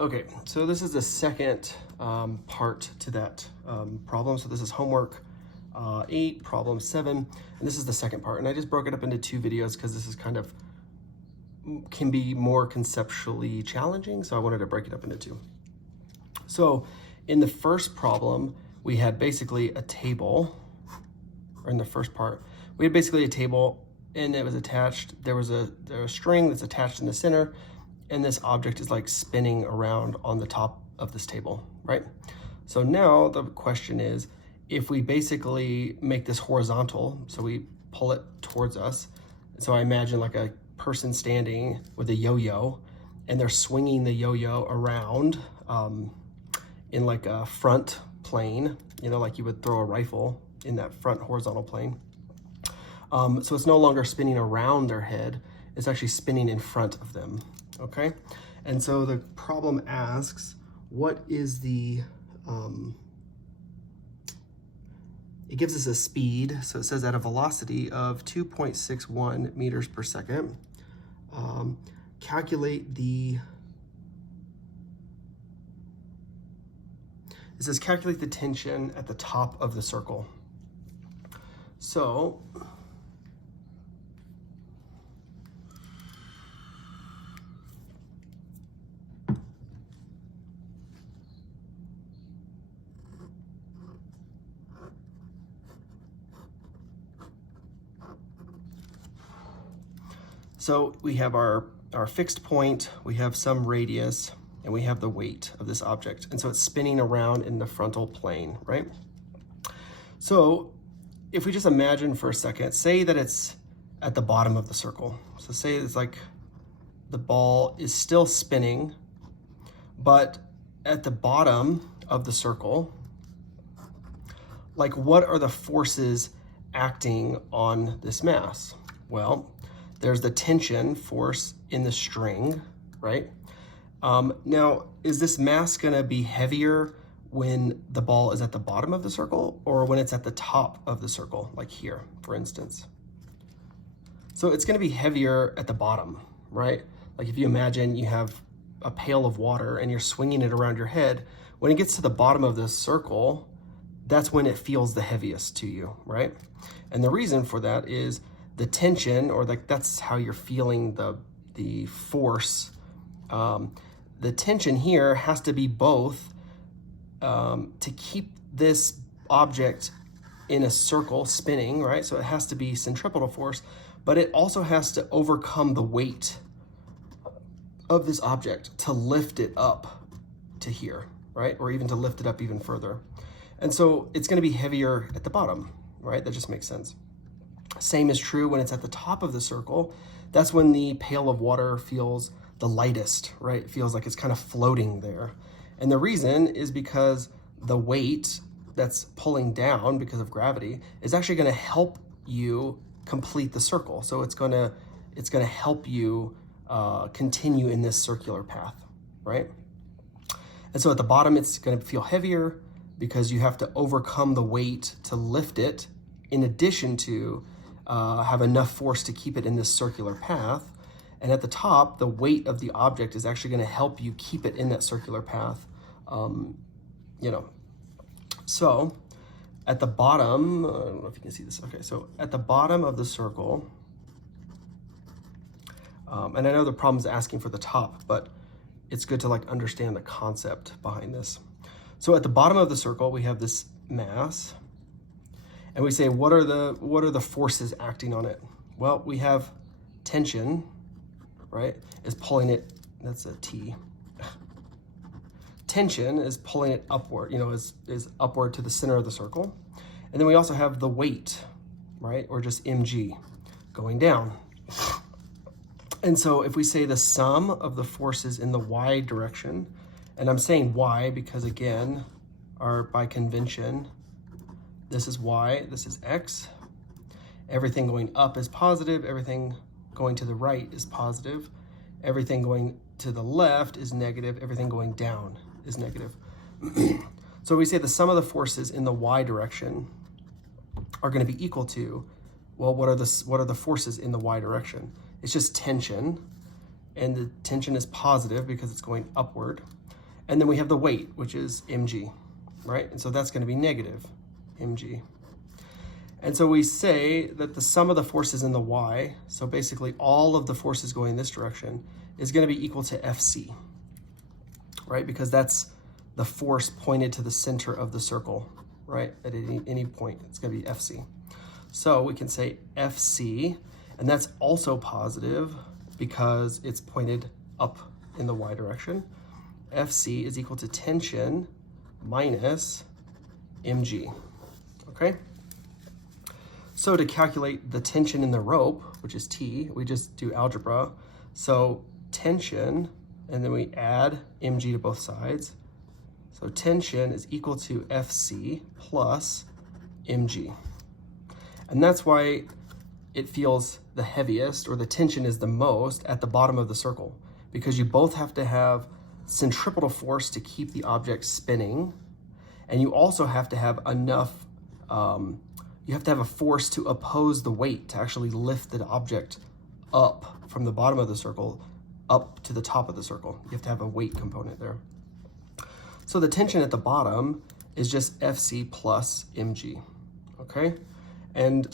Okay, so this is the second part to that problem. So this is homework 8, problem 7, and this is the second part. And I just broke it up into 2 videos because this is kind of, can be more conceptually challenging. So I wanted to break it up into 2. So in the first problem, we had basically a table, or in the first part, we had basically a table and it was attached, there was a string that's attached in the center, and this object is like spinning around on the top of this table, right? So now the question is, if we basically make this horizontal, so we pull it towards us, so I imagine like a person standing with a yo-yo, and they're swinging the yo-yo around in like a front plane, you know, like you would throw a rifle in that front horizontal plane. So it's no longer spinning around their head, it's actually spinning in front of them. Okay, and so the problem asks, what is the, it gives us a speed, so it says at a velocity of 2.61 meters per second, calculate the, it says calculate the tension at the top of the circle. So, we have our fixed point, we have some radius, and we have the weight of this object. And so it's spinning around in the frontal plane, right? So if we just imagine for a second, say that it's at the bottom of the circle. So say it's like the ball is still spinning, but at the bottom of the circle, like what are the forces acting on this mass? Well, there's the tension force in the string, right? Now, is this mass gonna be heavier when the ball is at the bottom of the circle or when it's at the top of the circle, like here, for instance? So it's gonna be heavier at the bottom, right? Like if you imagine you have a pail of water and you're swinging it around your head, when it gets to the bottom of this circle, that's when it feels the heaviest to you, right? And the reason for that is the tension, or like that's how you're feeling the force. The tension here has to be both to keep this object in a circle spinning, right? So it has to be centripetal force, but it also has to overcome the weight of this object to lift it up to here, right? Or even to lift it up even further. And so it's gonna be heavier at the bottom, right? That just makes sense. Same is true when it's at the top of the circle. That's when the pail of water feels the lightest, right? It feels like it's kind of floating there. And the reason is because the weight that's pulling down because of gravity is actually gonna help you complete the circle. So it's gonna help you continue in this circular path, right? And so at the bottom, it's gonna feel heavier because you have to overcome the weight to lift it, in addition to have enough force to keep it in this circular path. And at the top, the weight of the object is actually gonna help you keep it in that circular path, you know. So at the bottom, I don't know if you can see this. Okay, so at the bottom of the circle, and I know the problem's asking for the top, but it's good to like understand the concept behind this. So at the bottom of the circle, we have this mass, and we say, what are the forces acting on it? Well, we have tension, right, is pulling it, that's a T. Tension is pulling it upward, you know, is upward to the center of the circle. And then we also have the weight, right, or just mg, going down. And so if we say the sum of the forces in the y direction, and I'm saying y because again, by convention, this is y, this is x. Everything going up is positive, everything going to the right is positive, everything going to the left is negative, everything going down is negative. So we say the sum of the forces in the y direction are going to be equal to, well, what are the forces in the y direction? It's just tension, and the tension is positive because it's going upward. And then we have the weight, which is mg, right? And so that's going to be negative mg. And so we say that the sum of the forces in the y, so basically all of the forces going this direction, is going to be equal to Fc, right? Because that's the force pointed to the center of the circle, right? At any point, it's going to be Fc. So we can say Fc, and that's also positive because it's pointed up in the y direction. Fc is equal to tension minus mg, okay? So to calculate the tension in the rope, which is T, we just do algebra. So tension, and then we add mg to both sides. So tension is equal to Fc plus mg. And that's why it feels the heaviest, or the tension is the most, at the bottom of the circle, because you both have to have centripetal force to keep the object spinning, and you also have to have enough you have to have a force to oppose the weight to actually lift the object up from the bottom of the circle up to the top of the circle. You have to have a weight component there. So the tension at the bottom is just Fc plus mg, okay? And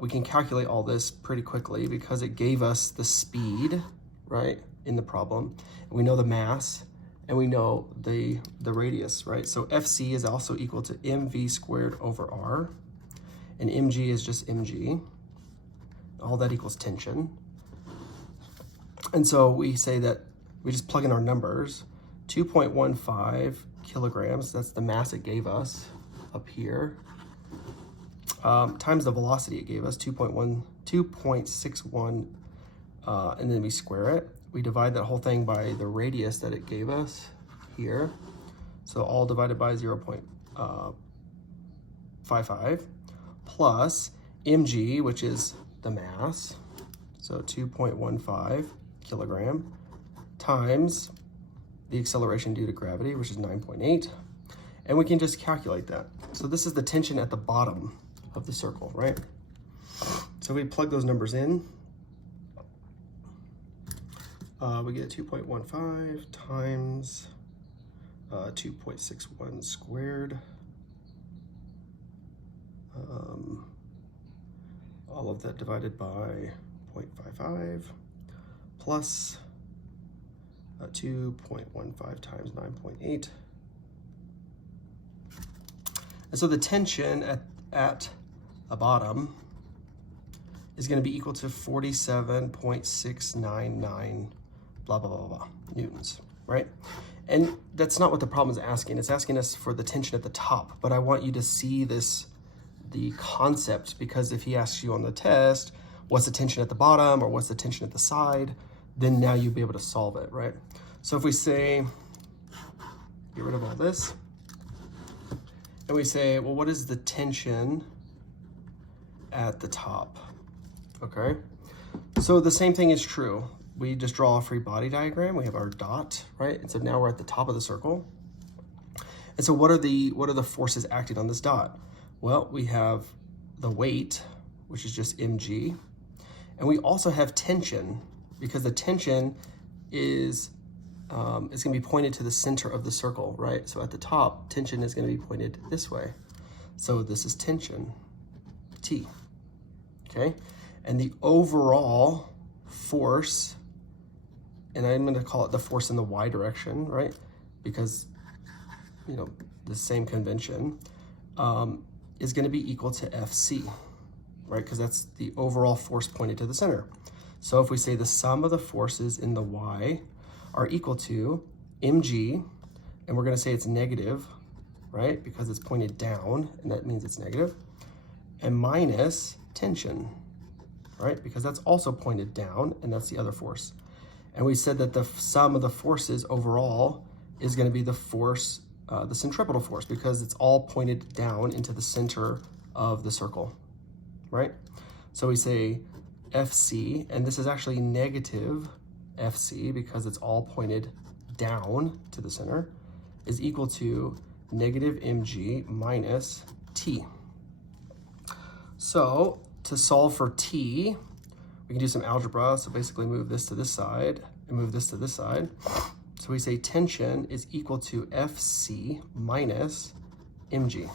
we can calculate all this pretty quickly because it gave us the speed, right, in the problem. We know the mass, and we know the radius, right? So Fc is also equal to mv squared over r, and mg is just mg. All that equals tension. And so we say that we just plug in our numbers, 2.15 kilograms, that's the mass it gave us up here, times the velocity it gave us, 2.61, and then we square it. We divide that whole thing by the radius that it gave us here. So all divided by 0.55 plus mg, which is the mass, so 2.15 kilogram, times the acceleration due to gravity, which is 9.8, and we can just calculate that. So this is the tension at the bottom of the circle, right? So we plug those numbers in. We get 2.15 times 2.61 squared. All of that divided by 0.55 plus 2.15 times 9.8. And so the tension at the bottom is going to be equal to 47.699 blah, blah, blah, blah, newtons, right? And that's not what the problem is asking. It's asking us for the tension at the top, but I want you to see the concept, because if he asks you on the test, what's the tension at the bottom or what's the tension at the side, then now you'll be able to solve it, right? So if we say, get rid of all this, and we say, well, what is the tension at the top? Okay, so the same thing is true. We just draw a free body diagram. We have our dot, right? And so now we're at the top of the circle. And so what are the forces acting on this dot? Well, we have the weight, which is just mg, and we also have tension, because the tension is going to be pointed to the center of the circle, right? So at the top, tension is going to be pointed this way. So this is tension, T, okay? And the overall force, and I'm going to call it the force in the y direction, right? Because, you know, the same convention, is going to be equal to Fc, right? Because that's the overall force pointed to the center. So if we say the sum of the forces in the y are equal to mg, and we're going to say it's negative, right? Because it's pointed down, and that means it's negative, and minus tension, right? Because that's also pointed down, and that's the other force. And we said that the sum of the forces overall is going to be the force, the centripetal force, because it's all pointed down into the center of the circle, right? So we say Fc, and this is actually negative Fc because it's all pointed down to the center, is equal to negative mg minus t. So to solve for t, we can do some algebra. So basically move this to this side and move this to this side. So we say tension is equal to Fc minus mg.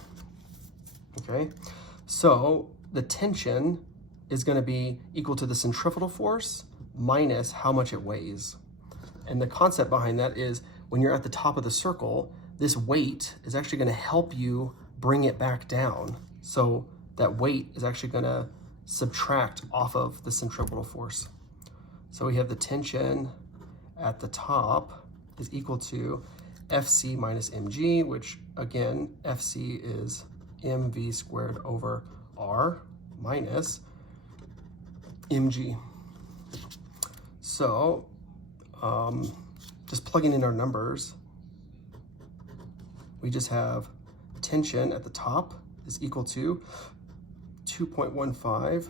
Okay, so the tension is going to be equal to the centrifugal force minus how much it weighs. And the concept behind that is when you're at the top of the circle, this weight is actually going to help you bring it back down. So that weight is actually going to subtract off of the centrifugal force. So we have the tension at the top is equal to Fc minus mg, which again, Fc is mv squared over r minus mg. So just plugging in our numbers, we just have tension at the top is equal to 2.15,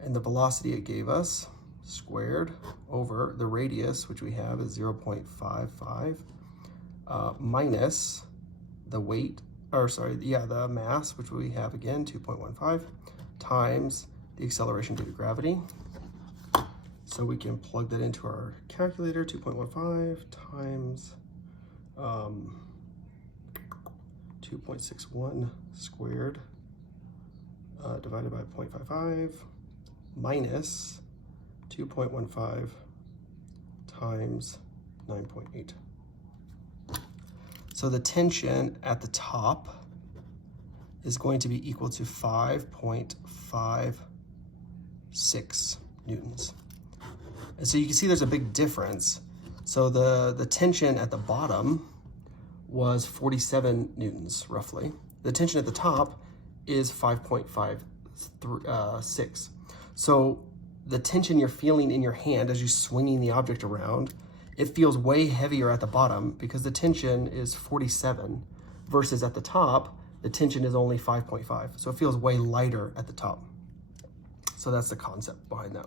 and the velocity it gave us squared over the radius, which we have is 0.55, minus the weight, or sorry, yeah, the mass, which we have again, 2.15, times the acceleration due to gravity. So we can plug that into our calculator, 2.15 times 2.61 squared divided by 0.55 minus 2.15 times 9.8. So the tension at the top is going to be equal to 5.56 newtons. And so you can see there's a big difference. So the tension at the bottom was 47 newtons, roughly. The tension at the top is 5.56. So the tension you're feeling in your hand as you're swinging the object around, it feels way heavier at the bottom because the tension is 47 versus at the top, the tension is only 5.5. So it feels way lighter at the top. So that's the concept behind that.